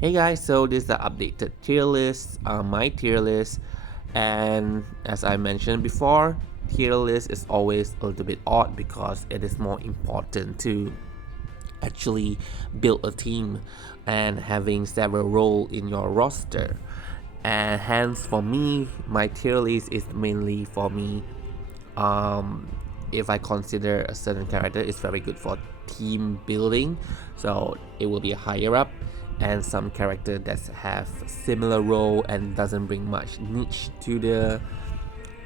Hey guys, so this is the updated tier list, my tier list, and as I mentioned before, tier list is always a little bit odd because it is more important to actually build a team and having several roles in your roster. And hence for me, my tier list is mainly for me, if I consider a certain character is very good for team building, so it will be higher up, and some character that have similar role and doesn't bring much niche to the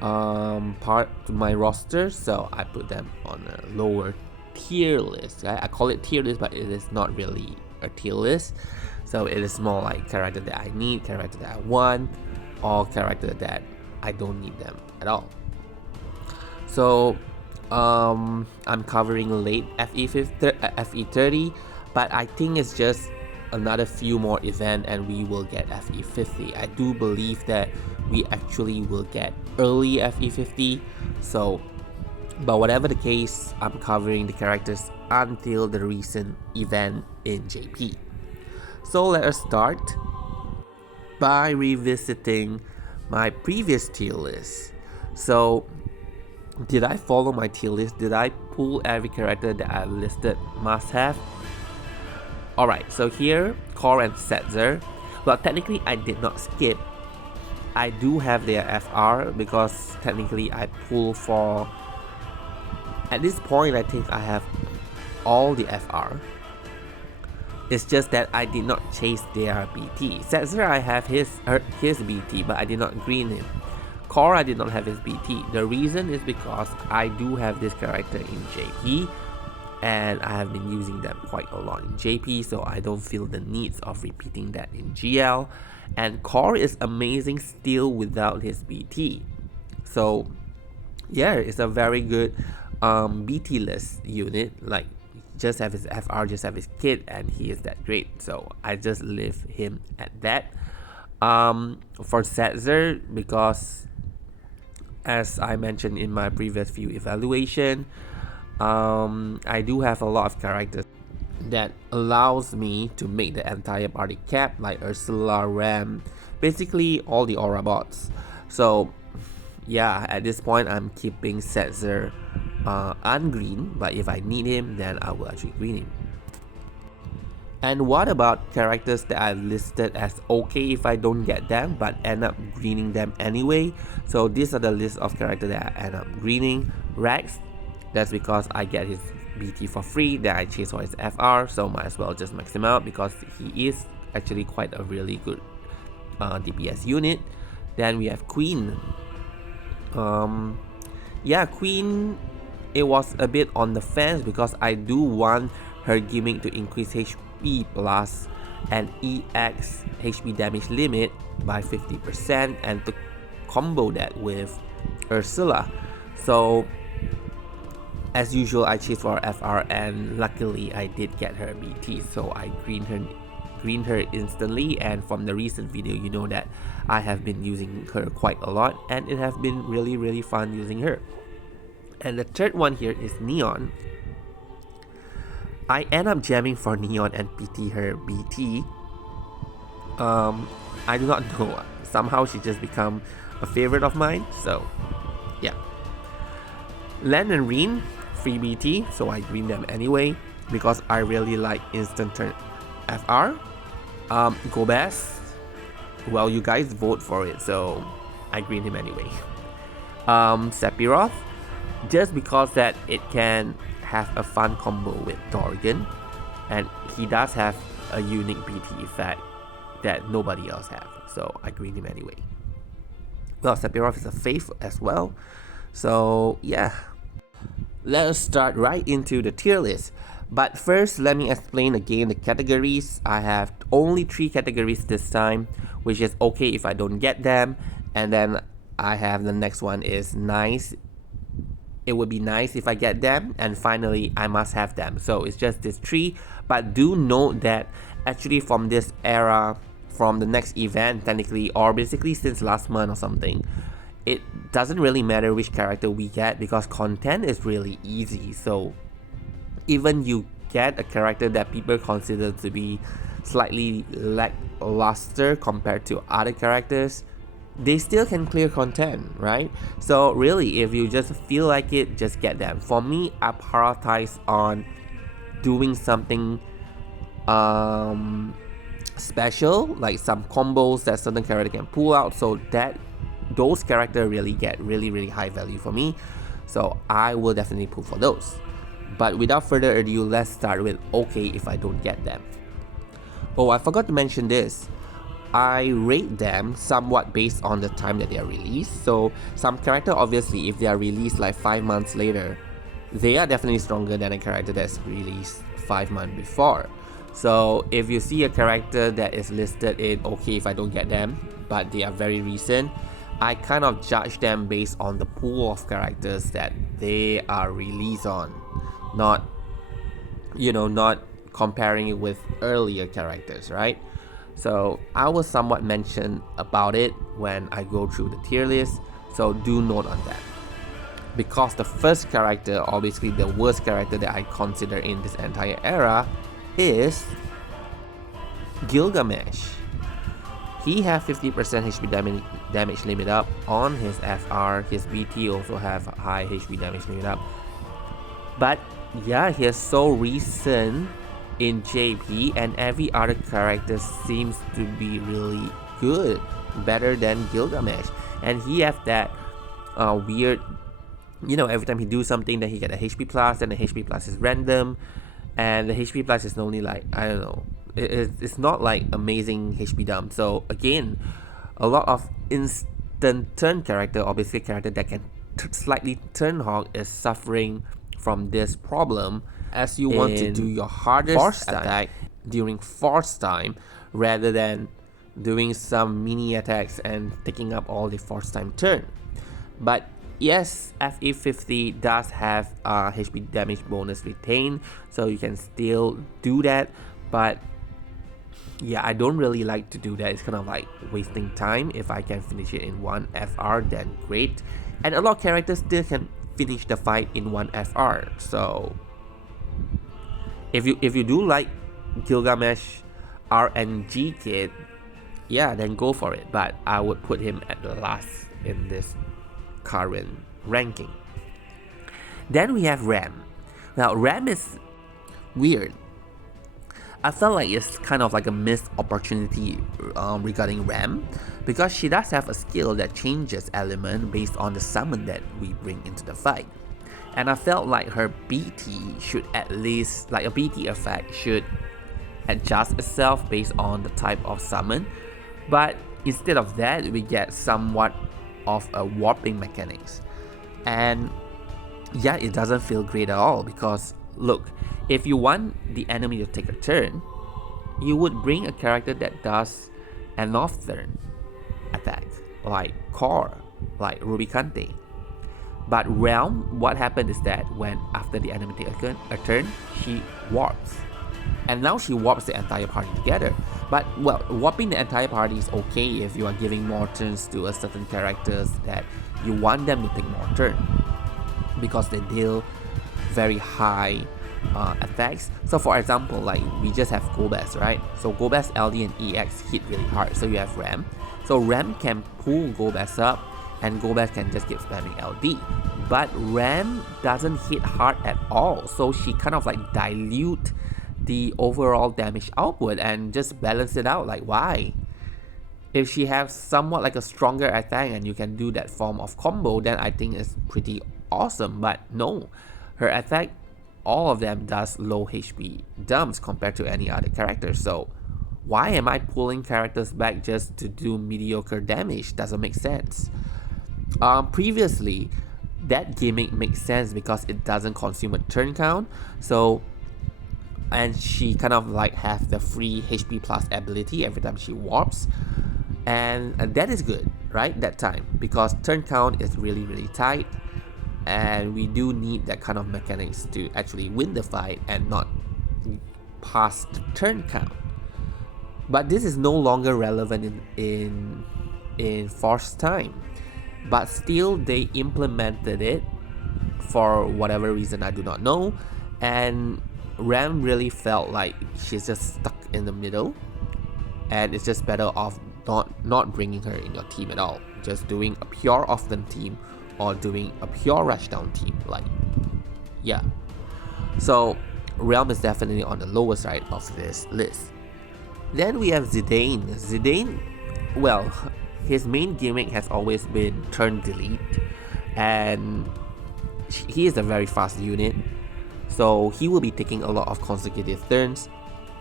part to my roster, so I put them on a lower tier list. I call it tier list, but it is not really a tier list, so it is more like character that I need, character that I want, or character that I don't need them at all. So I'm covering late FE30, but I think it's just another few more events and we will get FE50. I do believe that we actually will get early FE50, so but whatever the case, I'm covering the characters until the recent event in JP. So let us start by revisiting my previous tier list. So did I follow my tier list? Did I pull every character that I listed must have? Alright, so here, Core and Setzer. Well, technically I did not skip. I do have their FR because technically I pull for... At this point, I think I have all the FR. It's just that I did not chase their BT. Setzer, I have his BT, but I did not green him. Core, I did not have his BT. The reason is because I do have this character in JP, and I have been using them quite a lot in JP, so I don't feel the needs of repeating that in GL. And Core is amazing still without his BT. So yeah, it's a very good BT-less unit. Like, just have his FR, just have his kit, and he is that great. So I just leave him at that. For Setzer, because as I mentioned in my previous few evaluation, I do have a lot of characters that allows me to make the entire party cap, like Arciela, Relm, basically all the aura bots. So yeah, at this point I'm keeping Setzer ungreen, but if I need him, then I will actually green him. And what about characters that I've listed as okay if I don't get them, but end up greening them anyway? So these are the list of characters that I end up greening. Rex, that's because I get his BT for free, then I chase for his FR, so might as well just max him out because he is actually quite a really good DPS unit. Then we have Queen. Yeah, Queen, it was a bit on the fence because I do want her gimmick to increase HP plus and EX HP damage limit by 50% and to combo that with Arciela. So as usual, I chased for FR and luckily I did get her BT, so I greened her instantly. And from the recent video, you know that I have been using her quite a lot and it has been really fun using her. And the third one here is Neon. I end up jamming for Neon and PT her BT. I do not know, somehow she just become a favorite of mine, so yeah. Len and Reen, free BT, so I green them anyway because I really like instant turn FR. Gobes, well, you guys vote for it, so I green him anyway. Sephiroth, just because that it can have a fun combo with Dorgan, and he does have a unique BT effect that nobody else have, so I green him anyway. Well, Sephiroth is a faith as well, so yeah. Let us start right into the tier list. But first, let me explain again the categories. I have only 3 categories this time, which is okay if I don't get them, and then I have the next one is nice. It would be nice if I get them, and finally I must have them. So it's just this 3, but do note that actually from this era, from the next event technically, or basically since last month or something, it doesn't really matter which character we get because content is really easy. So even you get a character that people consider to be slightly lackluster compared to other characters, they still can clear content, right? So really, if you just feel like it, just get them. For me, I prioritize on doing something special, like some combos that certain character can pull out, so that those characters really get really high value for me. So I will definitely pull for those. But without further ado, let's start with okay if I don't get them. Oh, I forgot to mention this. I rate them somewhat based on the time that they are released. So some character, obviously, if they are released like 5 months later, they are definitely stronger than a character that's released 5 months before. So if you see a character that is listed in okay if I don't get them, but they are very recent, I kind of judge them based on the pool of characters that they are released on, not comparing it with earlier characters, right? So I will somewhat mention about it when I go through the tier list, so do note on that. Because the first character, or basically the worst character that I consider in this entire era, is Gilgamesh. He has 50% HP damage limit up on his FR, his BT also have high HP damage limit up. But yeah, he is so recent in JP, and every other character seems to be really good, better than Gilgamesh. And he has that weird, every time he do something, then he get a HP plus, and the HP plus is random, and the HP plus is only like, I don't know, it's not like amazing HP dump. So again, a lot of instant turn character, obviously character that can slightly turn hog, is suffering from this problem, as you want to do your hardest attack during force time rather than doing some mini attacks and taking up all the force time turn. But yes, FE50 does have HP damage bonus retained, so you can still do that, but yeah, I don't really like to do that. It's kind of like wasting time. If I can finish it in 1 FR, then great. And a lot of characters still can finish the fight in 1 FR, so if you do like Gilgamesh RNG kit, yeah, then go for it. But I would put him at the last in this current ranking. Then we have Relm. Now Relm is weird. I felt like it's kind of like a missed opportunity regarding Relm, because she does have a skill that changes element based on the summon that we bring into the fight. And I felt like her BT should at least, like a BT effect should adjust itself based on the type of summon. But instead of that, we get somewhat of a warping mechanics. And yeah, it doesn't feel great at all, because look, if you want the enemy to take a turn, you would bring a character that does an off-turn attack, like Core, like Rubicante. But Relm, what happened is that when after the enemy takes a turn, she warps. And now she warps the entire party together. But well, warping the entire party is okay if you are giving more turns to a certain characters that you want them to take more turns, because they deal very high attacks. So for example, like we just have Gobas, right? So Gobas LD and EX hit really hard, so you have Relm. So Relm can pull Gobas up, and Gobas can just keep spamming LD. But Relm doesn't hit hard at all, so she kind of like dilute the overall damage output and just balance it out. Like, why? If she has somewhat like a stronger attack and you can do that form of combo, then I think it's pretty awesome. But no, her attack, all of them does low HP dumps compared to any other character. So why am I pulling characters back just to do mediocre damage? Doesn't make sense. Previously, that gimmick makes sense because it doesn't consume a turn count. So, and she kind of like have the free HP plus ability every time she warps, and that is good, right? That time, because turn count is really tight, and we do need that kind of mechanics to actually win the fight and not pass the turn count. But this is no longer relevant in force time. But still, they implemented it for whatever reason I do not know, and Relm really felt like she's just stuck in the middle, and it's just better off not bringing her in your team at all. Just doing a pure offlane team or doing a pure rushdown team. Like, yeah. So Relm is definitely on the lower side of this list. Then we have Zidane. Zidane, well, his main gimmick has always been turn delete, and he is a very fast unit, so he will be taking a lot of consecutive turns.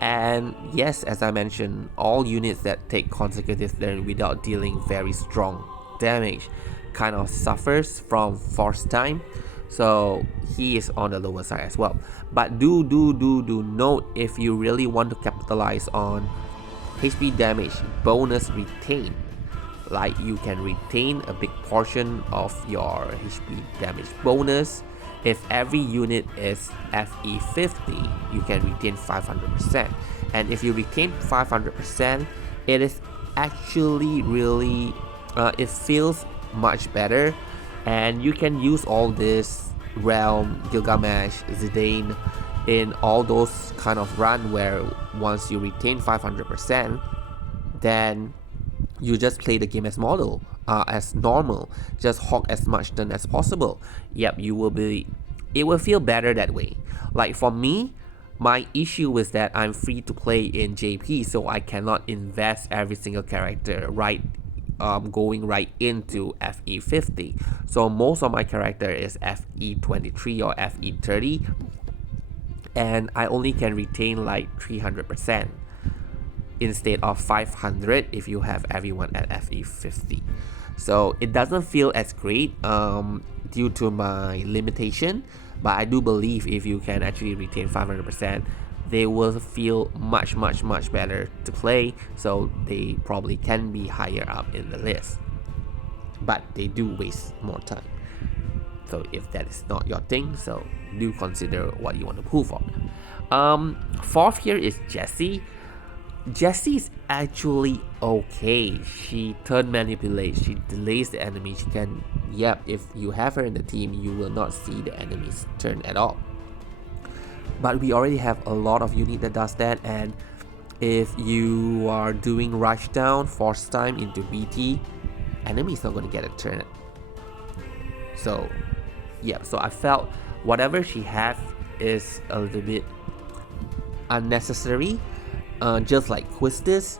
And yes, as I mentioned, all units that take consecutive turns without dealing very strong damage kind of suffers from force time, so he is on the lower side as well. But do note, if you really want to capitalize on HP damage bonus retain, like you can retain a big portion of your HP damage bonus. If every unit is FE 50, you can retain 500%. And if you retain 500%, it is actually really, it feels much better. And you can use all this Relm, Gilgamesh, Zidane in all those kind of run where once you retain 500%, then you just play the game as model, as normal, just hog as much turn as possible. Yep, it will feel better that way. Like for me, my issue is that I'm free to play in JP, so I cannot invest every single character going right into FE 50. So most of my character is FE 23 or FE 30, and I only can retain like 300%. Instead of 500 if you have everyone at FE 50. So it doesn't feel as great due to my limitation, but I do believe if you can actually retain 500%, they will feel much better to play, so they probably can be higher up in the list. But they do waste more time. So if that is not your thing, so do consider what you want to pull for. Fourth here is Jessie. Jessie is actually okay. She turn manipulates, she delays the enemy, she can, yep, if you have her in the team, you will not see the enemy's turn at all. But we already have a lot of unit that does that, and if you are doing rushdown, force time into BT, enemy is not going to get a turn. So, yeah, so I felt whatever she has is a little bit unnecessary. Just like Quistis,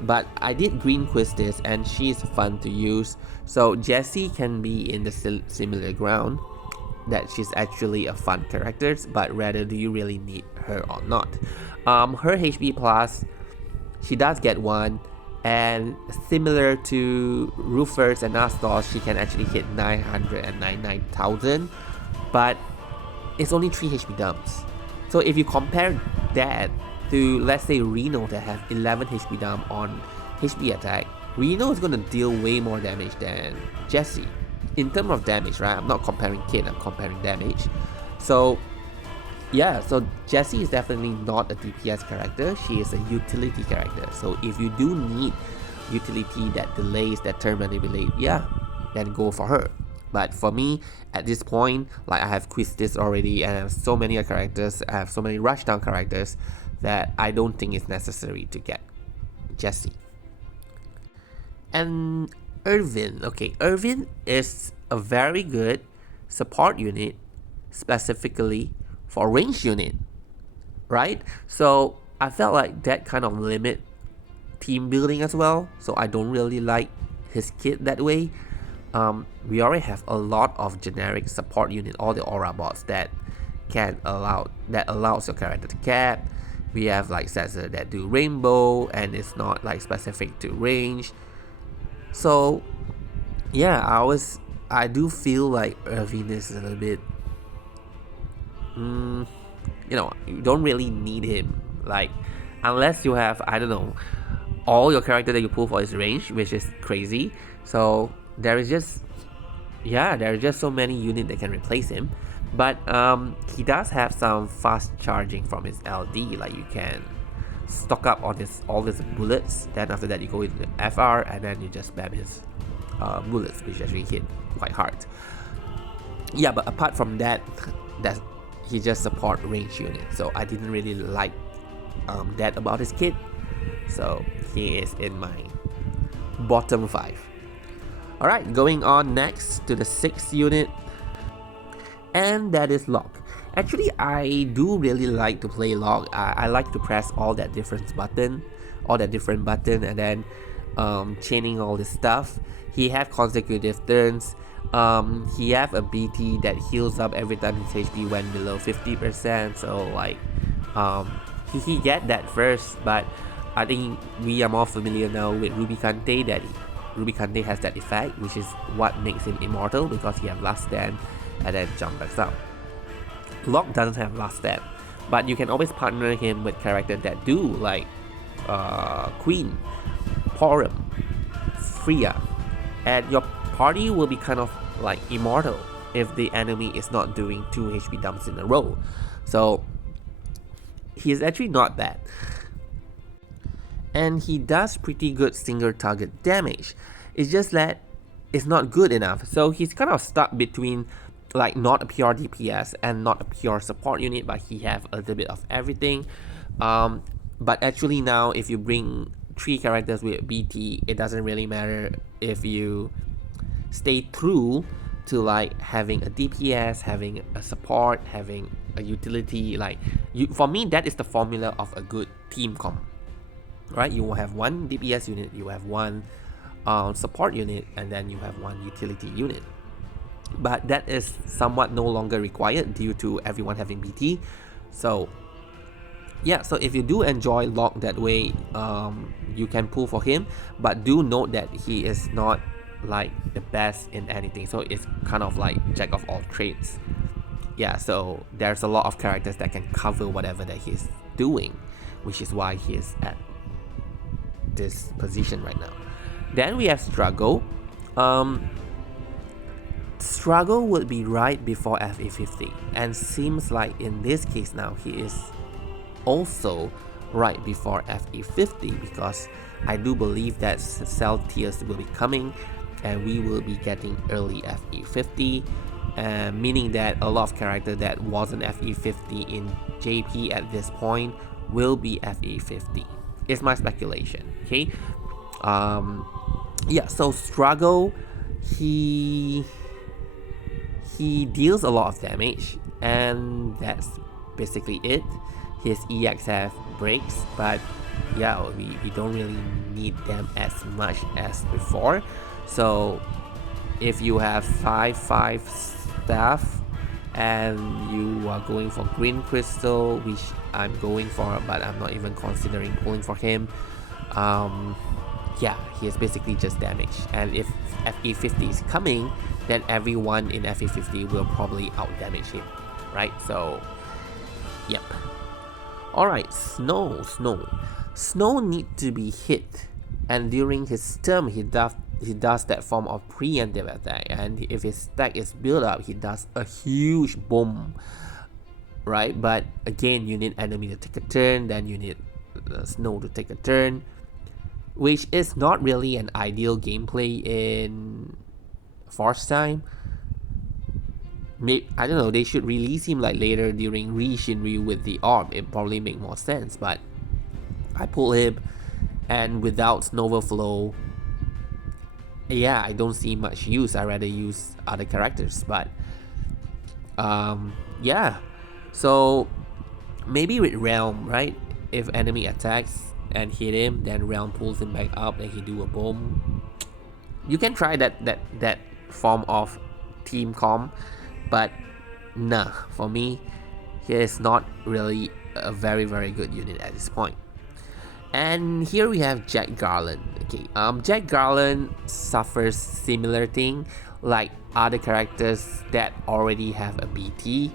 but I did green Quistis and she's fun to use, so Jessie can be in the similar ground, that she's actually a fun character, but rather do you really need her or not. Her HP plus, she does get one, and similar to Rufus and Astos, she can actually hit 999,000, but it's only 3 HP dumps. So if you compare that to, let's say, Reno that have 11 HP dump on HP attack, Reno is going to deal way more damage than Jessie. In terms of damage, right? I'm not comparing Cait, I'm comparing damage. So, yeah, so Jessie is definitely not a DPS character, she is a utility character. So if you do need utility that delays, that turn manipulate, yeah, then go for her. But for me, at this point, like I have Quistis already, and I have so many characters, I have so many rushdown characters, that I don't think it's necessary to get Jessie. And Irvine. Okay, Irvine is a very good support unit, specifically for range unit, right? So I felt like that kind of limit team building as well, so I don't really like his kit that way. We already have a lot of generic support unit, all the aura bots that allows your character to cap. We have like Cecil that do rainbow and it's not like specific to range. So yeah, I do feel like Irvine is a little bit, you don't really need him, like unless you have, I don't know, all your character that you pull for is range, which is crazy. So there is just so many units that can replace him. But he does have some fast charging from his LD, like you can stock up on all his bullets, then after that you go into the FR and then you just spam his bullets, which actually hit quite hard. Yeah, but apart from that he just support range unit, so I didn't really like that about his kid. So he is in my bottom 5. Alright, going on next to the 6th unit, and that is Locke. Actually, I do really like to play Locke. I like to press all that different button, and then chaining all this stuff. He have consecutive turns. He have a BT that heals up every time his HP went below 50%. So like, he get that first, but I think we are more familiar now with Ruby Kante, that Ruby Kante has that effect, which is what makes him immortal, because he have last stand and then jump back up. Locke doesn't have last stand, but you can always partner him with characters that do, like Queen, Porum, Freya, and your party will be kind of like immortal if the enemy is not doing 2 HP dumps in a row. So he is actually not bad, and he does pretty good single target damage. It's just that it's not good enough, so he's kind of stuck between like not a pure DPS and not a pure support unit, but he have a little bit of everything. But actually now, if you bring 3 characters with BT, it doesn't really matter if you stay true to like having a DPS, having a support, having a utility. Like for me, that is the formula of a good team comp, right? You will have 1 DPS unit, you have 1 support unit, and then you have 1 utility unit. But that is somewhat no longer required due to everyone having BT. So yeah, so if you do enjoy Locke that way, you can pull for him, but do note that he is not like the best in anything, so it's kind of like jack of all trades. Yeah, so there's a lot of characters that can cover whatever that he's doing, which is why he is at this position right now. Then we have Strago. Strago would be right before FE50, and seems like in this case now he is also right before FE50, because I do believe that Selh'teus will be coming and we will be getting early FE50, meaning that a lot of characters that wasn't FE50 in JP at this point will be FE50. It's my speculation, okay? Yeah, so Strago, he deals a lot of damage, and that's basically it. His EX have breaks, but yeah, we don't really need them as much as before. So if you have 5/5 staff and you are going for green crystal, which I'm going for, but I'm not even considering pulling for him, yeah, he is basically just damage. And if FE50 is coming, then everyone in FE50 will probably out damage him, right? So yep. Alright, Snow need to be hit, and during his turn he does that form of preemptive attack, and if his stack is built up, he does a huge boom, right? But again, you need enemy to take a turn, then you need Snow to take a turn, which is not really an ideal gameplay in Force time. Maybe, I don't know, they should release him like later during Re-Shinryu with the orb. It probably make more sense, but I pull him, and without Snowball Flow, yeah, I don't see much use. I rather use other characters, but yeah. So maybe with Relm, right? If enemy attacks and hit him, then Relm pulls him back up and he do a bomb. You can try that form of team comp, but nah, for me, he is not really a very good unit at this point. And here we have Jack Garland. Okay, Jack Garland suffers similar thing like other characters that already have a BT.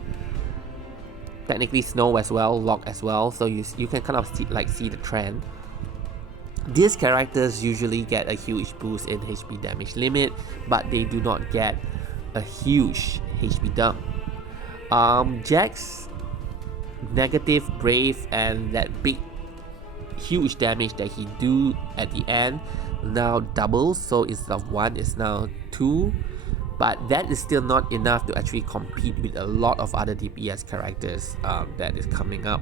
Technically Snow as well, Locke as well, so you can kind of see the trend. These characters usually get a huge boost in HP damage limit, but they do not get a huge HP dump. Jack's negative brave and that big huge damage that he do at the end now doubles, so instead of 1 it's now 2, but that is still not enough to actually compete with a lot of other DPS characters that is coming up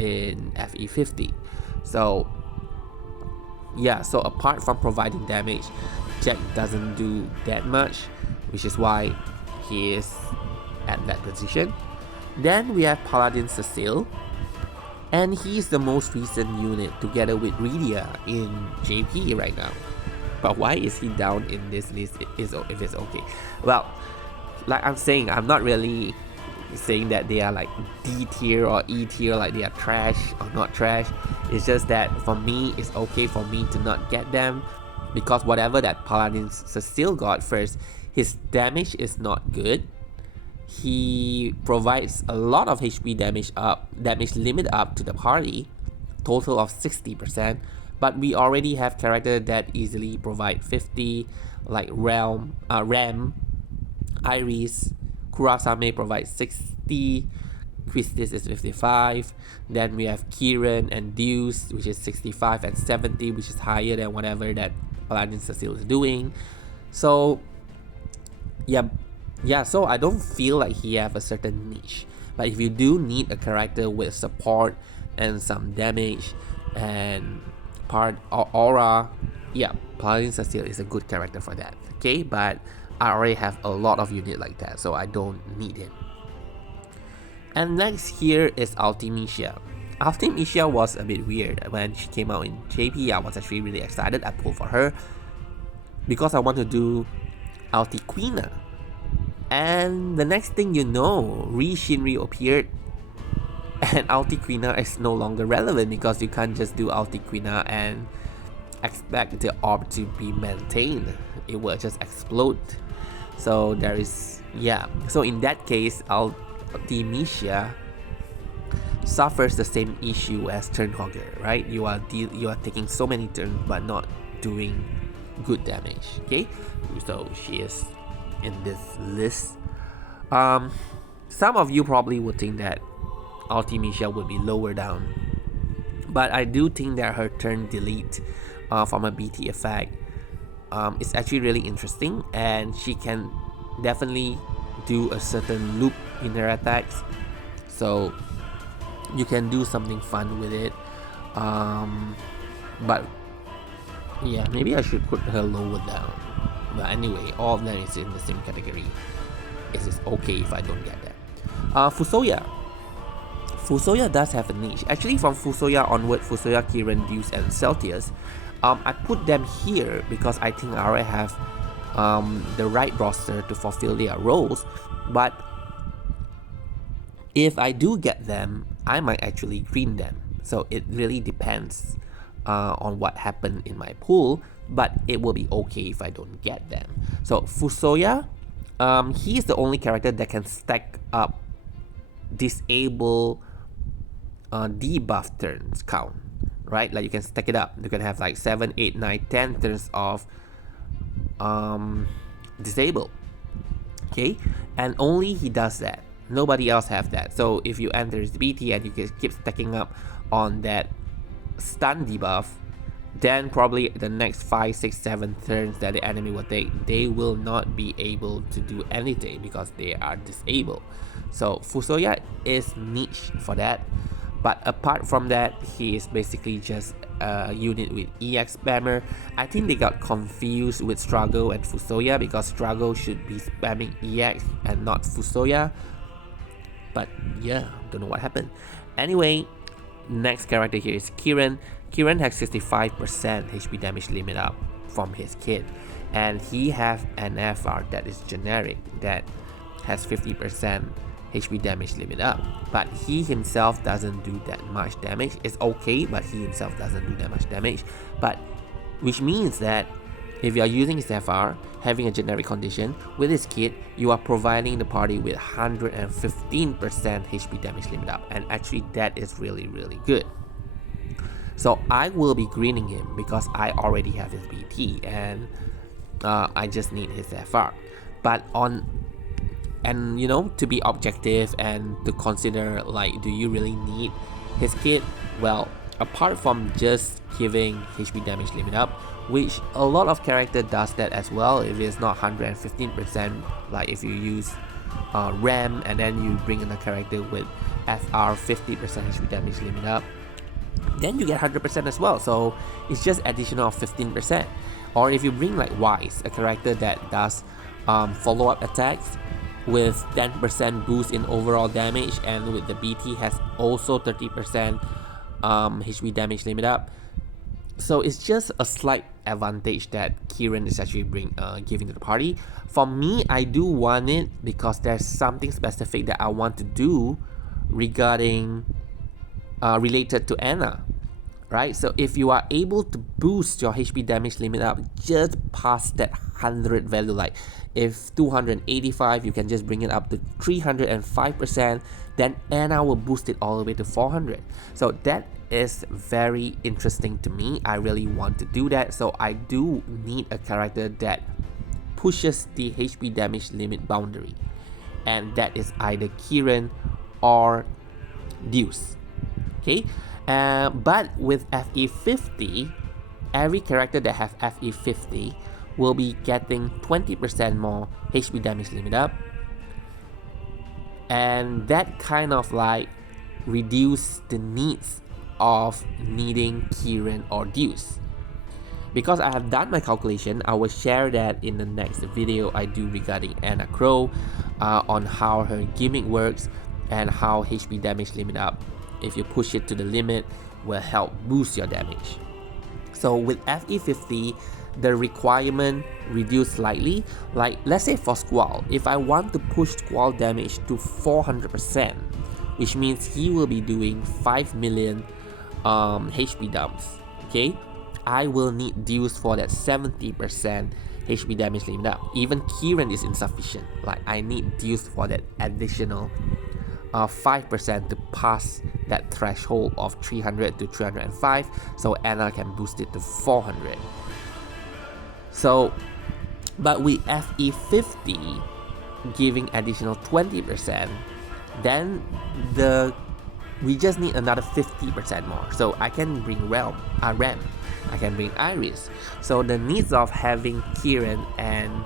in FE50. So yeah, so apart from providing damage, Jack doesn't do that much, which is why he is at that position. Then we have Paladin Cecil, and he's the most recent unit together with Rydia in JP right now. But why is he down in this list if it's okay? Well, like I'm saying, I'm not really saying that they are like D tier or E tier, like they are trash or not trash. It's just that for me, it's okay for me to not get them, because whatever that Paladin Cecil got first, his damage is not good. He provides a lot of HP damage limit up to the party, total of 60%, but we already have characters that easily provide 50, like Rem, Iris, Kurasame provides 60, Quistis is 55, then we have Ciaran and Deuce, which is 65 and 70, which is higher than whatever that Paladin Cecil is doing. So yeah, so I don't feel like he have a certain niche. But if you do need a character with support and some damage and part aura, yeah, Paladin Cecil is a good character for that. Okay, but I already have a lot of unit like that, so I don't need him. And next here is Ultimecia. Ultimecia was a bit weird. When she came out in JP, I was actually really excited. I pulled for her because I want to do Ultiquina. And the next thing you know, Shinri appeared, and Ultiquina is no longer relevant because you can't just do Ultiquina and expect the orb to be maintained. It will just explode. So there is, yeah. So in that case, Ultimecia suffers the same issue as Turnhogger, right? You are taking so many turns but not doing good damage. Okay, so she is in this list. Some of you probably would think that Ultimecia would be lower down, but I do think that her turn delete from a BT effect is actually really interesting, and she can definitely do a certain loop in her attacks, so you can do something fun with it. But yeah, maybe I should put her lower down. But anyway, all of them is in the same category. It is okay if I don't get that. Fusoya. Fusoya does have a niche. Actually, from Fusoya onward, Fusoya, Ciaran, Deuce, and Selh'teus, I put them here because I think I already have the right roster to fulfill their roles. But if I do get them, I might actually green them. So it really depends on what happened in my pool, but it will be okay if I don't get them. So Fusoya, he is the only character that can stack up disable debuff turns count, right? Like you can stack it up. You can have like 7, 8, 9, 10 turns of disable. Okay, and only he does that. Nobody else have that. So if you enter his BT and you can keep stacking up on that stun debuff, then probably the next 5, 6, 7 turns that the enemy will take, they will not be able to do anything because they are disabled. So Fusoya is niche for that. But apart from that, he is basically just a unit with EX spammer. I think they got confused with Strago and Fusoya because Strago should be spamming EX and not Fusoya. But yeah, don't know what happened. Anyway, next character here is Ciaran. Ciaran has 65% HP damage limit up from his kit, and he has an FR that is generic that has 50% HP damage limit up, but he himself doesn't do that much damage. It's okay, but he himself doesn't do that much damage. But which means that if you are using his FR, having a generic condition with his kit, you are providing the party with 115% HP damage limit up, and actually that is really good. So I will be greening him because I already have his BT and I just need his FR. But you know, to be objective and to consider like, do you really need his kit? Well, apart from just giving HP damage limit up, which a lot of character does that as well, if it's not 115%, like if you use Relm and then you bring in a character with FR 50% HP damage limit up, then you get 100% as well. So it's just additional of 15%. Or if you bring like Wise, a character that does follow-up attacks with 10% boost in overall damage, and with the BT has also 30% HP damage limit up. So it's just a slight advantage that Ciaran is actually giving to the party. For me, I do want it because there's something specific that I want to do regarding related to Enna, right? So if you are able to boost your HP damage limit up just past that 100 value, like if 285, you can just bring it up to 305%, then Enna will boost it all the way to 400. So that is very interesting to me. I really want to do that. So I do need a character that pushes the HP damage limit boundary, and that is either Ciaran or Deuce. Okay, but with FE 50, every character that have FE 50 will be getting 20% more HP damage limit up, and that kind of like reduce the needs of needing Ciaran or Deuce. Because I have done my calculation, I will share that in the next video I do regarding Enna Crow, on how her gimmick works and how HP damage limit up, if you push it to the limit, will help boost your damage. So with FE 50, the requirement reduced slightly. Like let's say for Squall, if I want to push Squall damage to 400%, which means he will be doing 5 million HP dumps, okay, I will need Deuce for that 70% HP damage limit up. Even Ciaran is insufficient. Like I need Deuce for that additional 5% to pass that threshold of 300 to 305, so Enna can boost it to 400. So, but with FE 50 giving additional 20%, then we just need another 50% more. So I can bring Relm, I can bring Iris. So the needs of having Ciaran and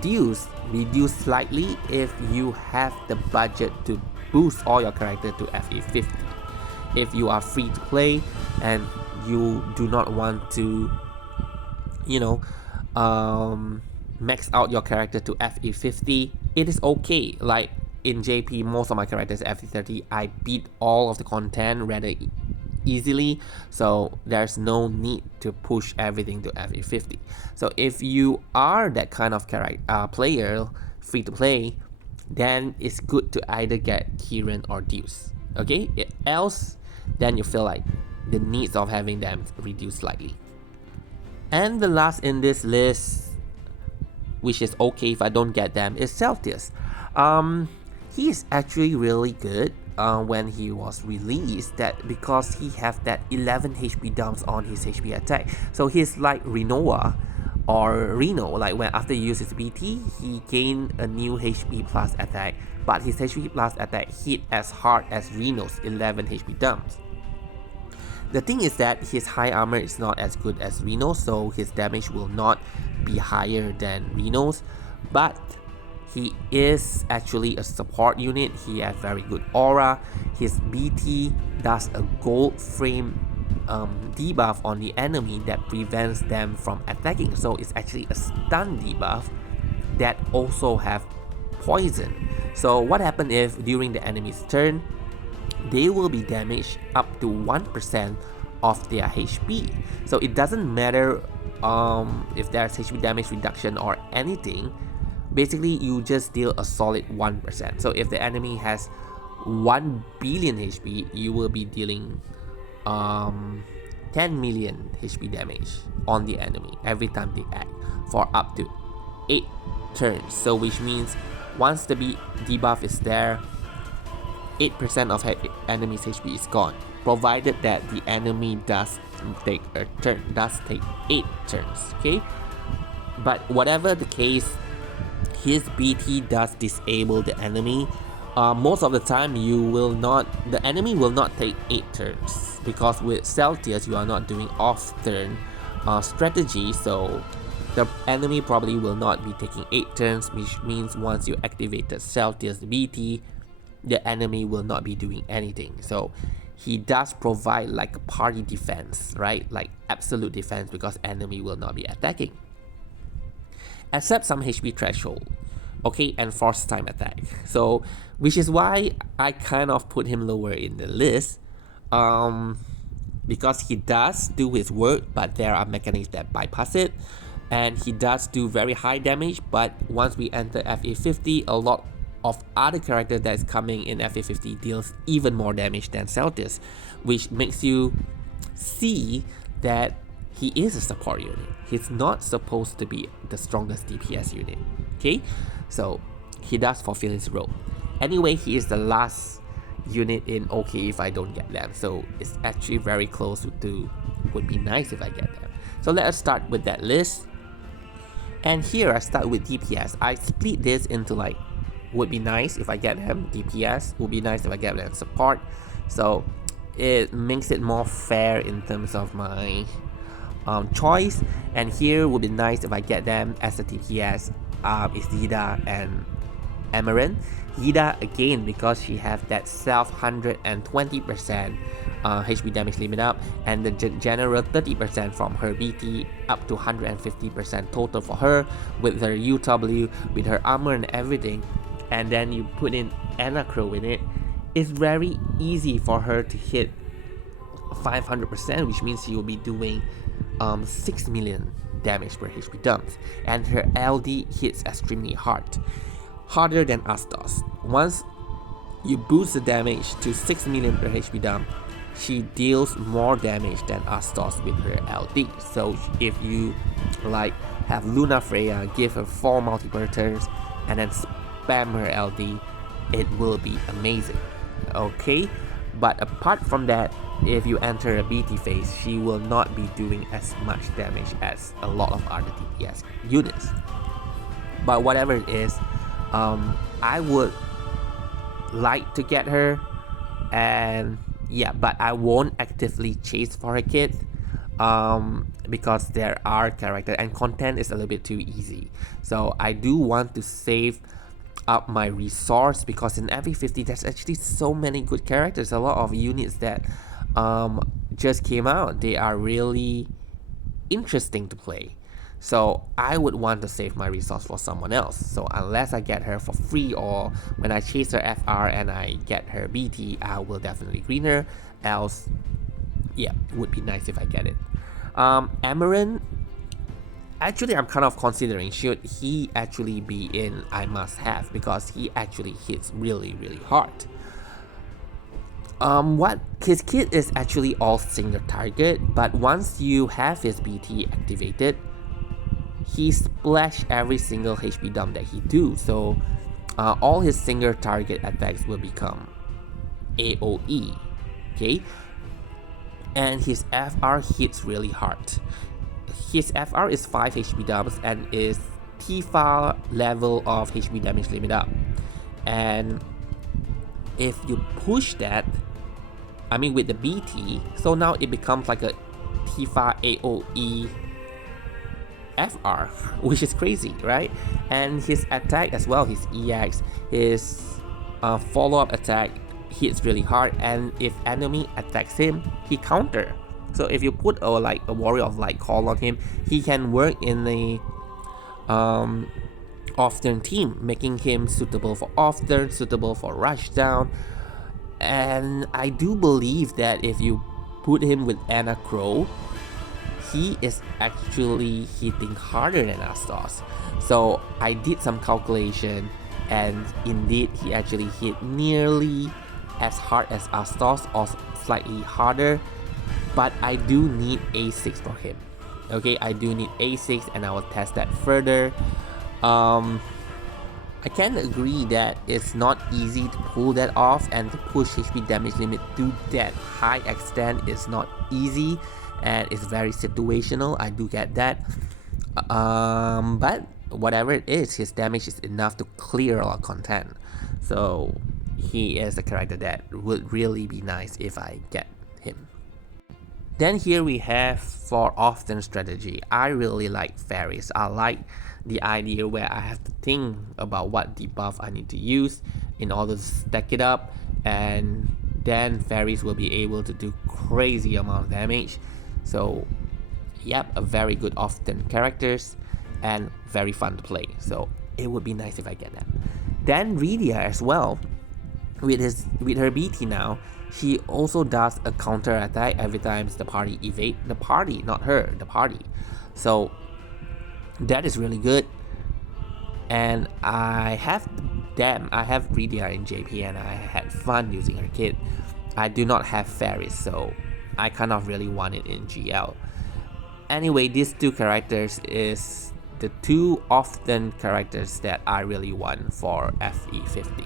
Deuce reduce slightly if you have the budget to boost all your character to FE 50. If you are free to play and you do not want to, you know, max out your character to FE 50, it is okay. Like in JP, most of my characters FE 30, I beat all of the content rather easily, so there's no need to push everything to FE 50. So if you are that kind of player, free to play, then it's good to either get Ciaran or Deuce. Okay, else then you feel like the needs of having them reduce slightly. And the last in this list, which is okay if I don't get them, is Selh'teus. He is actually really good when he was released, that because he have that 11 HP dumps on his HP attack. So he's like Renoa or Reno, like when after you use his BT, he gained a new HP plus attack, but his HP plus attack hit as hard as Reno's 11 HP dumps. The thing is that his high armor is not as good as Reno, so his damage will not be higher than Reno's, but he is actually a support unit. He has very good aura. His BT does a gold frame debuff on the enemy that prevents them from attacking. So it's actually a stun debuff that also have poison. So what happens if during the enemy's turn, they will be damaged up to 1% of their HP. So it doesn't matter if there's HP damage reduction or anything. Basically, you just deal a solid 1%. So if the enemy has 1 billion HP, you will be dealing 10 million HP damage on the enemy every time they act for up to 8 turns. So which means once the debuff is there, 8% of enemy's HP is gone, provided that the enemy does take 8 turns. Okay, but whatever the case, his BT does disable the enemy. Most of the time, the enemy will not take 8 turns, because with Selh'teus you are not doing off-turn strategy, so the enemy probably will not be taking 8 turns, which means once you activated Selh'teus BT, the enemy will not be doing anything. So he does provide like party defense, right? Like absolute defense, because enemy will not be attacking. Except some HP threshold, okay, and force time attack. So, which is why I kind of put him lower in the list, because he does do his work, but there are mechanics that bypass it, and he does do very high damage. But once we enter FA50, a lot of other characters that is coming in FA50 deals even more damage than Selh'teus, which makes you see that he is a support unit. He's not supposed to be the strongest DPS unit, okay? So he does fulfill his role. Anyway, he is the last unit in OK if I don't get them, so it's actually very close to would be nice if I get them. So let us start with that list. And here I start with DPS. I split this into like, would be nice if I get them, DPS, would be nice if I get them support. So it makes it more fair in terms of my choice. And here would be nice if I get them as a DPS, is Yda and Amarant. Yda again because she has that self 120% HP damage limit up, and the general 30% from her BT up to 150% total for her with her UW, with her armor and everything. And then you put in Enna Crow in it. It's very easy for her to hit 500%, which means she will be doing 6 million damage per HP dumps, and her LD hits extremely hard, harder than Astos. Once you boost the damage to 6 million per HP dump, she deals more damage than Astos with her LD. So if you like have Lunafreya, give her 4 multiple turns and then spam her LD, it will be amazing, okay? But apart from that, if you enter a BT phase, she will not be doing as much damage as a lot of other DPS units. But whatever it is, I would like to get her, and yeah, but I won't actively chase for her kit, because there are characters and content is a little bit too easy. So I do want to save up my resource, because in every 50 there's actually so many good characters, a lot of units that just came out. They are really interesting to play, so I would want to save my resource for someone else. So unless I get her for free, or when I chase her FR and I get her BT, I will definitely green her. Else, yeah, it would be nice if I get it. Amarant, actually I'm kind of considering should he actually be in I must have, because he actually hits really hard. What his kit is actually all single target, but once you have his BT activated, he splash every single HP dump that he do. So all his single target attacks will become AoE, okay? And his FR hits really hard. His FR is 5 HP dumps and is Tifa level of HP damage limit up. And if you push that, I mean with the BT, so now it becomes like a Tifa AoE FR, which is crazy, right? And his attack as well, his EX, his follow-up attack hits really hard, and if enemy attacks him, he counter. So if you put a warrior of light call on him, he can work in the off-turn team, making him suitable for off-turn, suitable for rush down. And I do believe that if you put him with Enna Crow, he is actually hitting harder than Astos. So I did some calculation, and indeed he actually hit nearly as hard as Astos or slightly harder. But I do need A6 for him. Okay, I do need A6, and I will test that further. I can agree that it's not easy to pull that off, and to push HP damage limit to that high extent is not easy, and it's very situational. I do get that. But whatever it is, his damage is enough to clear our content. So he is a character that would really be nice if I get him. Then here we have for often strategy. I really like Faris. I like the idea where I have to think about what debuff I need to use in order to stack it up, and then Faris will be able to do crazy amount of damage. So yep, a very good often characters and very fun to play. So it would be nice if I get that. Then Rydia as well, with her BT now, she also does a counter attack every time the party evade the party, not her, the party. So that is really good. And I have Rydia in JP and I had fun using her kit. I do not have Faris, so I kind of really want it in GL. Anyway, these two characters is the two often characters that I really want for FE50.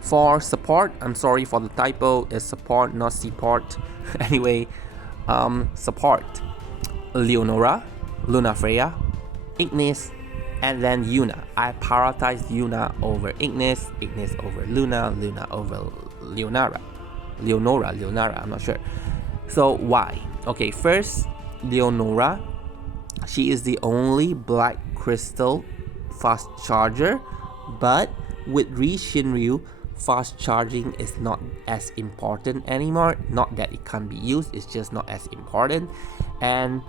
For support, I'm sorry for the typo, it's support, not support. Anyway, support, Leonora, Lunafreya, Ignis, and then Yuna. I prioritize Yuna over Ignis, Ignis over Luna, Luna over Leonora, I'm not sure. So why? Okay, first, Leonora, she is the only black crystal fast charger, but with Shinryu, fast charging is not as important anymore. Not that it can't be used, it's just not as important. And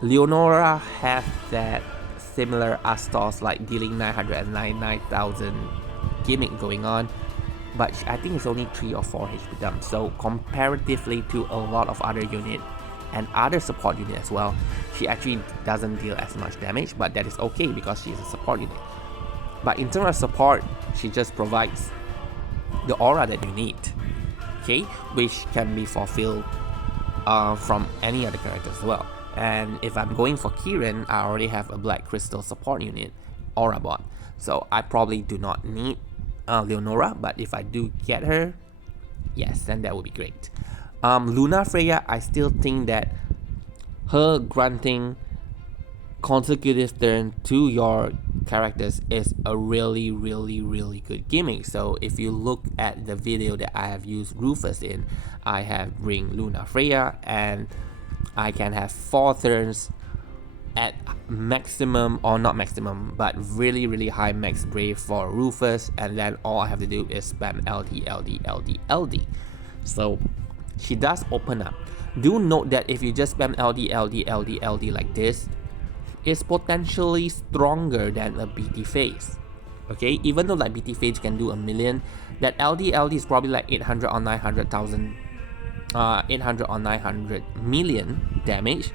Leonora has that similar Astos, like dealing 999,000 gimmick going on, but I think it's only 3 or 4 HP dump. So comparatively to a lot of other units and other support units as well, she actually doesn't deal as much damage, but that is okay because she's a support unit. But in terms of support, she just provides the aura that you need, okay, which can be fulfilled from any other character as well. And if I'm going for Ciaran, I already have a black crystal support unit, aura bot, so I probably do not need Leonora, but if I do get her, yes, then that would be great. Lunafreya, I still think that her granting consecutive turn to your characters is a really good gimmick. So if you look at the video that I have used Rufus in, I have bring Lunafreya and I can have 4 turns at maximum, or not maximum, but really high max brave for Rufus, and then all I have to do is spam LD. So she does open up. Do note that if you just spam LD like this, it's potentially stronger than a BT phase. Okay, even though like BT phase can do a million, that LD is probably like 800 or 900,000, 800 or 900 million damage.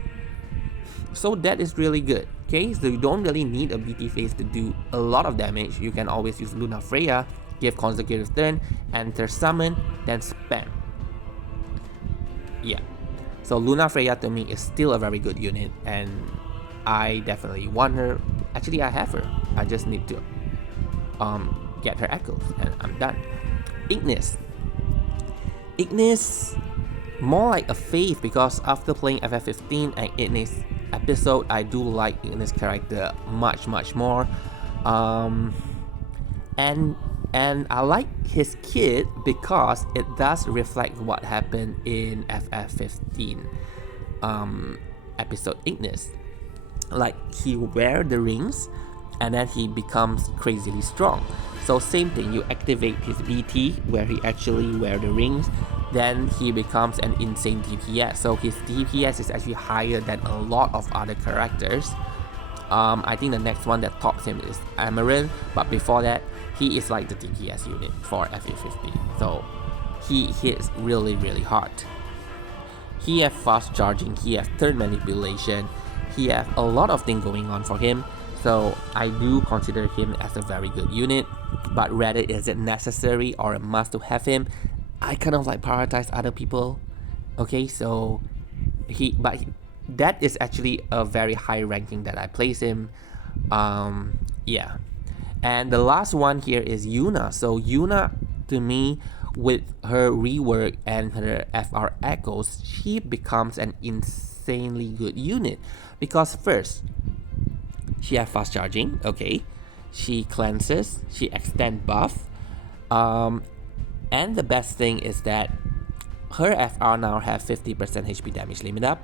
So that is really good. Okay, so you don't really need a BT phase to do a lot of damage. You can always use Lunafreya, give consecutive turn, enter summon, then spam. Yeah, so Lunafreya to me is still a very good unit, and I definitely want her. Actually, I have her. I just need to get her echoes, and I'm done. Ignis, more like a faith, because after playing FF15 and Ignis episode, I do like Ignis character much more, and I like his kit because it does reflect what happened in FF15 episode Ignis. Like, he wear the rings and then he becomes crazily strong. So same thing, you activate his BT where he actually wear the rings, then he becomes an insane DPS. So his DPS is actually higher than a lot of other characters. I think the next one that tops him is Amarant, but before that, he is like the DPS unit for FE50. So he hits really hard. He have fast charging, he have turn manipulation, he have a lot of things going on for him. So I do consider him as a very good unit, but rather is it necessary or a must to have him? I kind of like prioritize other people. Okay, so that is actually a very high ranking that I place him. Yeah. And the last one here is Yuna. So Yuna, to me, with her rework and her FR echoes, she becomes an insanely good unit. Because first, she has fast charging, okay. She cleanses, she extend buff. And the best thing is that her FR now have 50% HP damage limit up,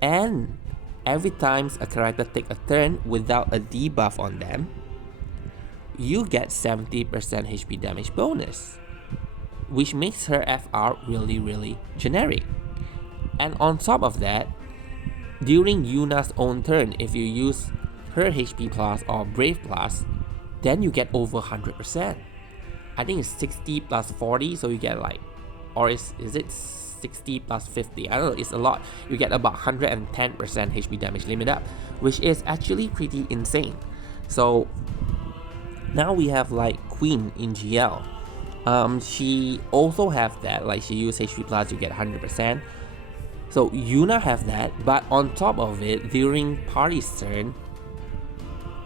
and every time a character take a turn without a debuff on them, you get 70% HP damage bonus, which makes her FR really generic. And on top of that, during Yuna's own turn, if you use her HP plus or Brave plus, then you get over 100%. I think it's 60 plus 40, so you get like, or is it 60 plus 50? I don't know, it's a lot. You get about 110% HP damage limit up, which is actually pretty insane. So now we have like Queen in GL. She also have that, like she use HP plus, you get 100%. So Yuna have that, but on top of it, during party's turn,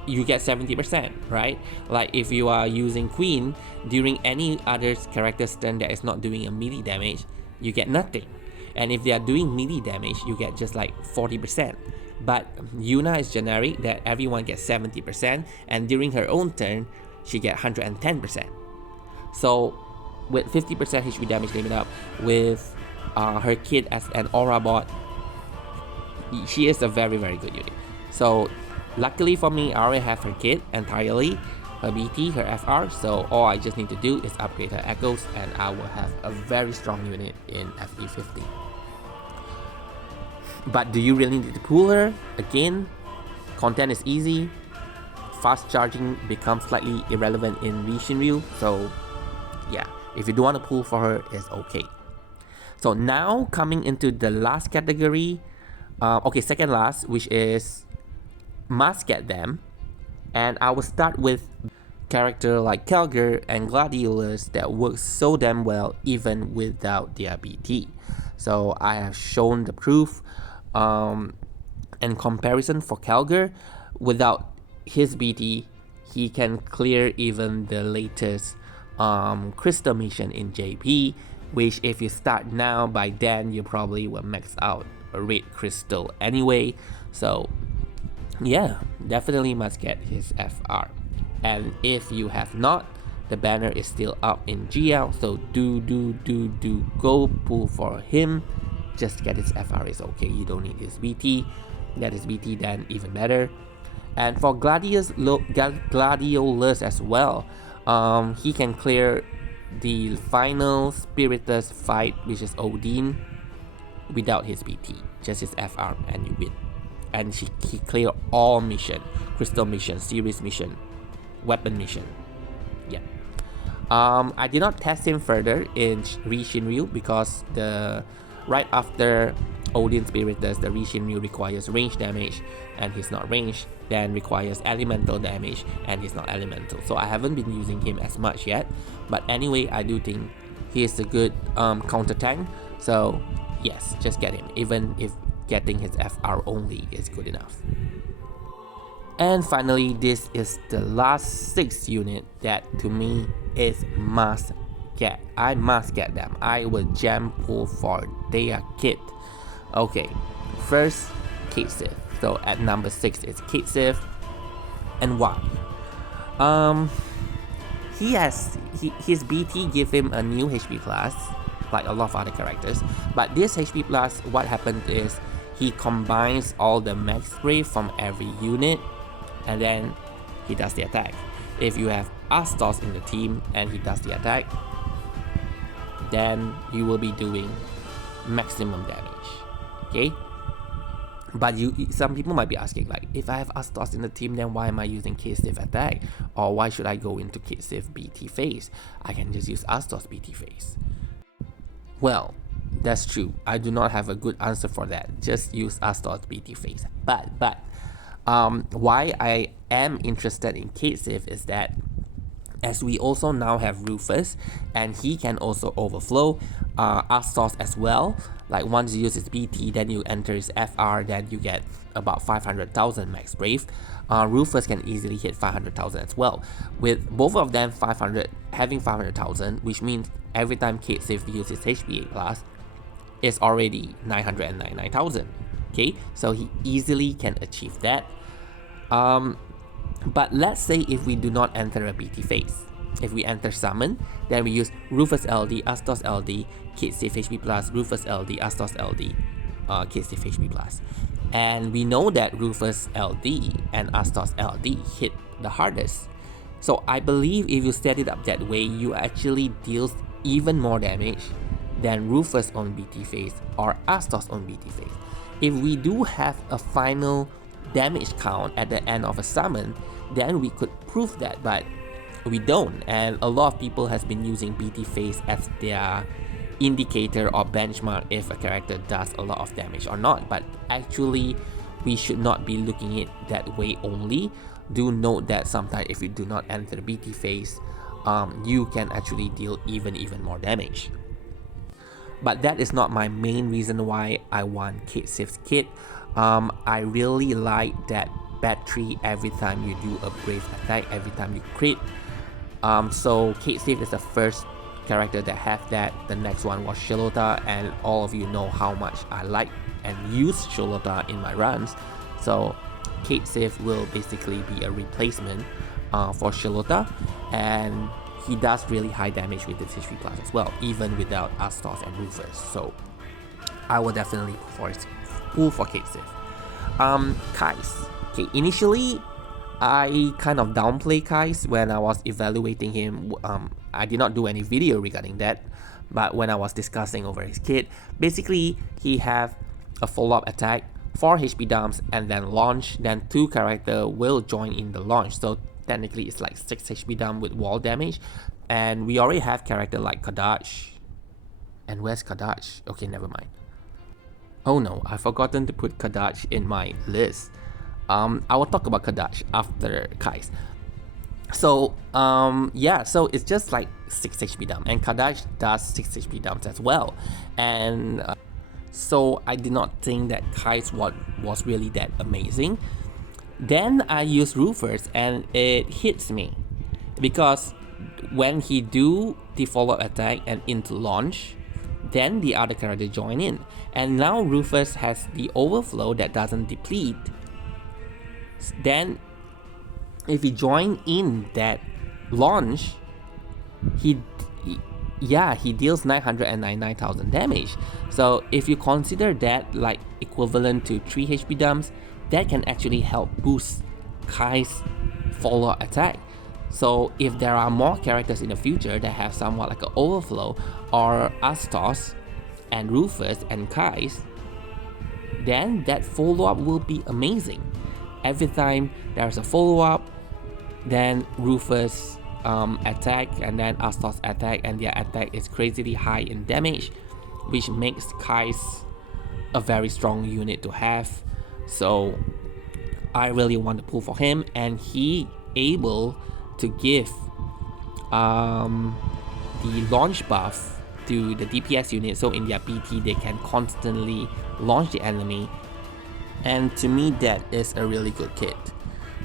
you get 70%, right? Like if you are using Queen during any other character's turn that is not doing a melee damage, you get nothing. And if they are doing melee damage, you get just like 40%. But Yuna is generic, that everyone gets 70%, and during her own turn, she get 110%. So with 50% HP damage limit up, with her kit as an aura bot, she is a very good unit. So luckily for me, I already have her kit entirely, her BT, her FR, so all I just need to do is upgrade her echoes and I will have a very strong unit in FE50. But do you really need to pull her? Again, content is easy, fast charging becomes slightly irrelevant in Ryu, so yeah, if you don't want to pull for her, it's okay. So now coming into the last category, second last, which is must get them, and I will start with character like Kelger and Gladiolus that works so damn well even without their BT. So I have shown the proof and comparison for Kelger. Without his BT, he can clear even the latest crystal mission in JP, which if you start now, by then you probably will max out a red crystal anyway. So yeah, definitely must get his FR. And if you have not, the banner is still up in GL, so do go pull for him. Just get his FR is okay, you don't need his BT. Get his BT, then even better. And for Gladiolus as well, he can clear the final Spiritus fight, which is Odin, without his BT, just his FR, and you win. And he clear all mission, crystal mission, series mission, weapon mission. Yeah. I did not test him further in Ryu because right after Odin Spiritus, the Ryu requires range damage, and he's not ranged. Then requires elemental damage, and he's not elemental. So I haven't been using him as much yet. But anyway, I do think he is a good counter tank. So yes, just get him, even if getting his FR only is good enough. And finally, this is the last 6 unit that to me is must get. I must get them. I will jam pull for their kit. Okay, first Cait Sith. So at number 6 is Cait Sith. And why? His BT give him a new HP plus, like a lot of other characters. But this HP plus, what happened is he combines all the max brave from every unit, and then he does the attack. If you have Astos in the team and he does the attack, then you will be doing maximum damage. Okay? But some people might be asking, like, if I have Astos in the team, then why am I using Cait Sith attack? Or why should I go into Cait Sith BT phase? I can just use Astos BT phase. Well, that's true. I do not have a good answer for that. Just use Astos BT phase. But why I am interested in Cait Sith is that as we also now have Rufus, and he can also overflow Astos as well. Like once you use his BT, then you enter his FR, then you get about 500,000 max brave. Rufus can easily hit 500,000 as well. With both of them having 500,000, which means every time Cait Sith uses HPA plus, it's already 999,000. Okay, so he easily can achieve that. But let's say if we do not enter a BT phase, if we enter summon, then we use Rufus LD, Astos LD, Cait Sith HP plus, Rufus LD, Astos LD, Cait Sith HP plus. And we know that Rufus LD and Astos LD hit the hardest. So I believe if you set it up that way, you actually deals even more damage than Rufus on BT phase or Astos on BT phase. If we do have a final damage count at the end of a summon, then we could prove that, but we don't, and a lot of people has been using BT phase as their indicator or benchmark if a character does a lot of damage or not, but actually we should not be looking at it that way only. Do note that sometimes if you do not enter the BT phase, you can actually deal even more damage. But that is not my main reason why I want Cait Sith's kit. I really like that battery every time you do a brave attack, every time you crit. So Cait Sith is the first character that have that. The next one was Selh'teus, and all of you know how much I like and use Selh'teus in my runs. So Cait Sith will basically be a replacement for Selh'teus, and he does really high damage with this HP plus as well, even without Astos and Rufus. So I will definitely pull for Cait Sith. Keiss. Okay, initially I kind of downplay Keiss when I was evaluating him. I did not do any video regarding that, but when I was discussing over his kit, basically he have a follow-up attack, 4 HP dumps, and then launch. Then 2 character will join in the launch, so technically it's like 6 HP dump with wall damage. And we already have character like Kadaj. And where's Kadaj? Okay, never mind. Oh no, I've forgotten to put Kadaj in my list. I will talk about Kadaj after Keiss. So yeah, so it's just like 6 HP dump, and Kadaj does 6 HP dumps as well. And so I did not think that Keiss was really that amazing. Then I use Rufus and it hits me, because when he do the follow-up attack and into launch, then the other character join in, and now Rufus has the overflow that doesn't deplete. Then if he join in that launch, he deals 999,000 damage. So if you consider that like equivalent to 3 HP dumps, that can actually help boost Keiss' follow-up attack. So if there are more characters in the future that have somewhat like an overflow, or Astos and Rufus and Keiss, then that follow-up will be amazing. Every time there's a follow-up, then Rufus attack and then Astos attack, and their attack is crazily high in damage, which makes Keiss a very strong unit to have. So I really want to pull for him, and he able to give the launch buff to the DPS unit, so in their PT they can constantly launch the enemy, and to me that is a really good kit.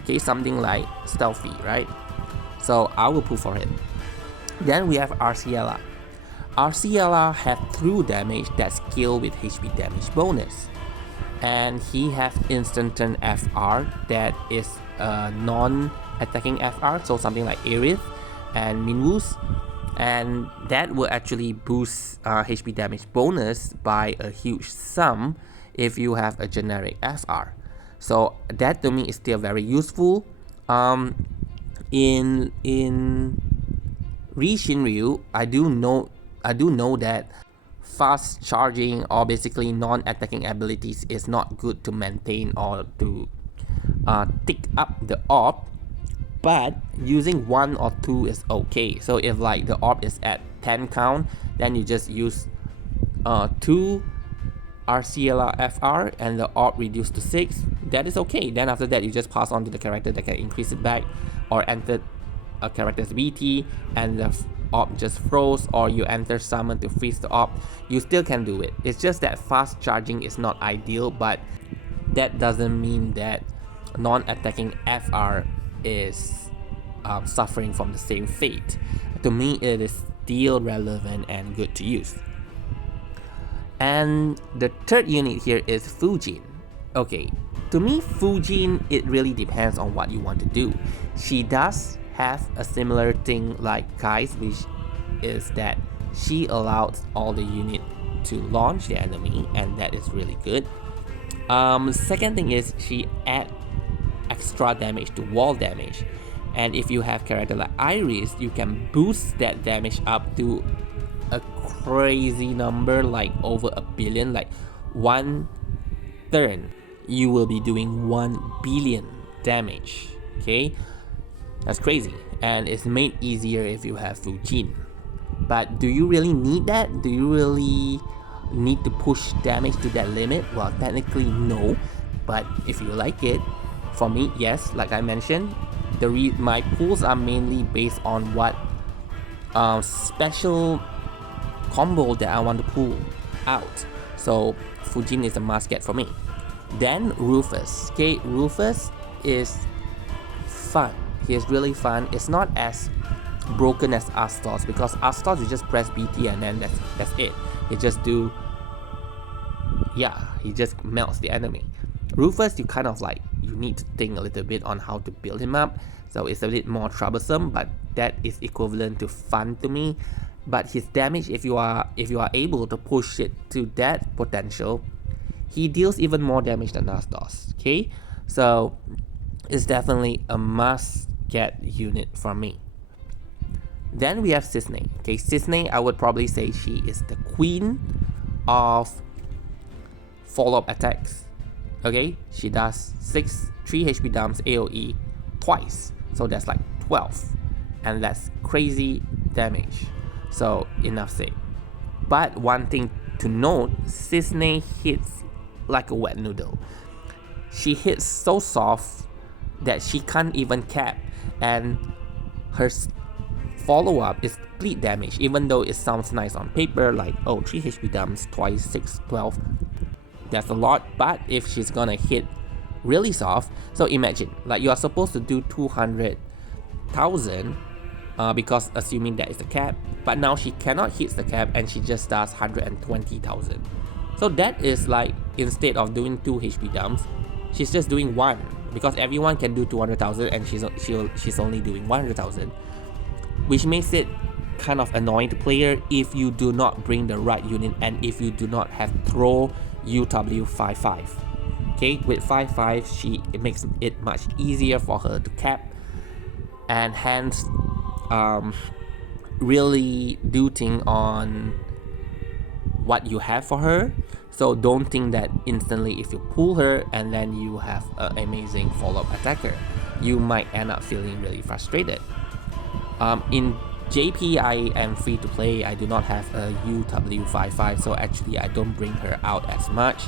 Okay, something like stealthy, right? So I will pull for him. Then we have Arciela. Arciela have through damage that scale with HP damage bonus, and he have instant turn FR that is a non-attacking FR, so something like Aerith and Minwu's, and that will actually boost HP damage bonus by a huge sum if you have a generic FR. So that to me is still very useful. In Shinryu, I do know that fast charging or basically non-attacking abilities is not good to maintain or to tick up the orb, but using 1 or 2 is okay. So if like the orb is at 10 count, then you just use 2 Arciela FR and the orb reduced to 6, that is okay. Then after that you just pass on to the character that can increase it back, or enter a character's BT and the orb just froze, or you enter summon to freeze the orb. You still can do it. It's just that fast charging is not ideal, but that doesn't mean that non-attacking FR is suffering from the same fate. To me it is still relevant and good to use. And the third unit here is Fujin. Okay, to me Fujin, it really depends on what you want to do. She does have a similar thing like Keiss, which is that she allows all the unit to launch the enemy, and that is really good. Second thing is she add extra damage to wall damage, and if you have character like Iris, you can boost that damage up to a crazy number, like over 1 billion. Like one turn you will be doing 1 billion damage. Okay, that's crazy, and it's made easier if you have Fujin. But do you really need that? Do you really need to push damage to that limit? Well, technically no, but if you like it, for me, yes. Like I mentioned, my pulls are mainly based on what special combo that I want to pull out. So Fujin is a must get for me. Then Rufus. Okay, Rufus is fun. He is really fun. It's not as broken as Astos, because Astos you just press BT and then that's it. He just melts the enemy. Rufus, you kind of like, you need to think a little bit on how to build him up, so it's a bit more troublesome, but that is equivalent to fun to me. But his damage, if you are able to push it to that potential, he deals even more damage than Astos. Okay, so it's definitely a must get unit for me. Then we have Cissnei. Okay, Cissnei, I would probably say she is the queen of follow-up attacks. Okay, she does 3 HP dumps AoE twice, so that's like 12, and that's crazy damage. So enough said. But one thing to note, Cissnei hits like a wet noodle. She hits so soft that she can't even cap, and her follow-up is split damage, even though it sounds nice on paper, like, oh, 3 HP dumps twice, 6, 12, that's a lot. But if she's gonna hit really soft, so imagine, like, you are supposed to do 200,000 because assuming that is the cap, but now she cannot hit the cap and she just does 120,000. So that is like, instead of doing 2 HP dumps, she's just doing 1, because everyone can do 200,000 and she's only doing 100,000, which makes it kind of annoying to player if you do not bring the right unit and if you do not have throw UW 5/5. Okay, with 5/5 it makes it much easier for her to cap, and hence really do think on what you have for her. So don't think that instantly if you pull her and then you have an amazing follow-up attacker, you might end up feeling really frustrated. In JP, I am free to play. I do not have a UW 5/5, so actually I don't bring her out as much.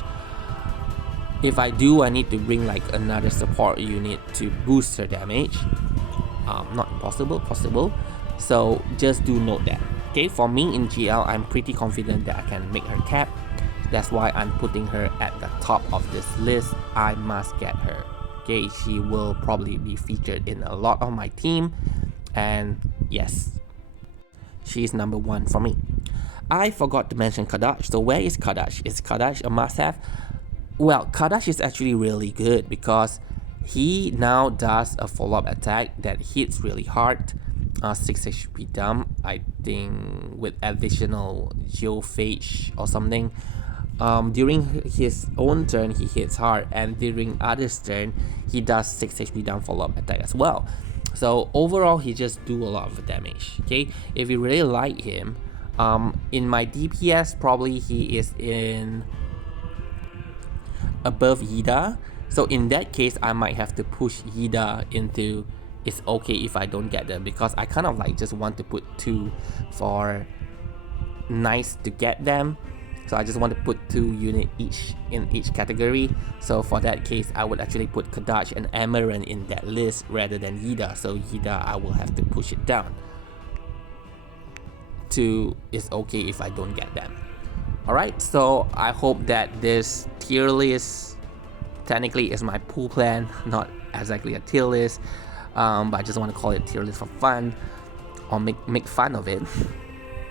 If I do, I need to bring like another support unit to boost her damage. Not impossible, possible. So just do note that. Okay, for me in GL, I'm pretty confident that I can make her cap. That's why I'm putting her at the top of this list. I must get her. Okay, she will probably be featured in a lot of my team, and yes, she's number 1 for me. I forgot to mention Kadaj. So where is Kadaj? Is Kadaj a must-have? Well, Kadaj is actually really good because he now does a follow-up attack that hits really hard. 6 HP dump, I think, with additional geophage or something. During his own turn, he hits hard, and during others' turn, he does 6 HP down follow-up attack as well. So overall, he just do a lot of damage. Okay, if you really like him, in my DPS, probably he is in above Yda. So in that case, I might have to push Yda into it's okay if I don't get them, because I kind of like just want to put 2 for nice to get them. So I just want to put 2 units each in each category. So for that case, I would actually put Kadaj and Amarant in that list rather than Yda. So Yda, I will have to push it down to it's okay if I don't get them. Alright, so I hope that this tier list technically is my pool plan, not exactly a tier list, but I just want to call it tier list for fun, or make fun of it.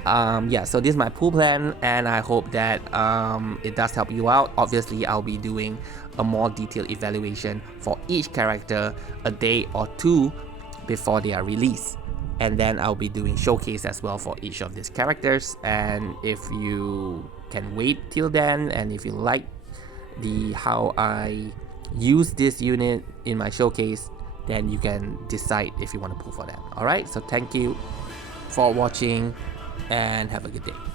Yeah, so this is my pool plan, and I hope that it does help you out. Obviously, I'll be doing a more detailed evaluation for each character a day or 2 before they are released. And then I'll be doing showcase as well for each of these characters. And if you can wait till then, and if you like how I use this unit in my showcase, then you can decide if you want to pull for them. Alright, so thank you for watching and have a good day.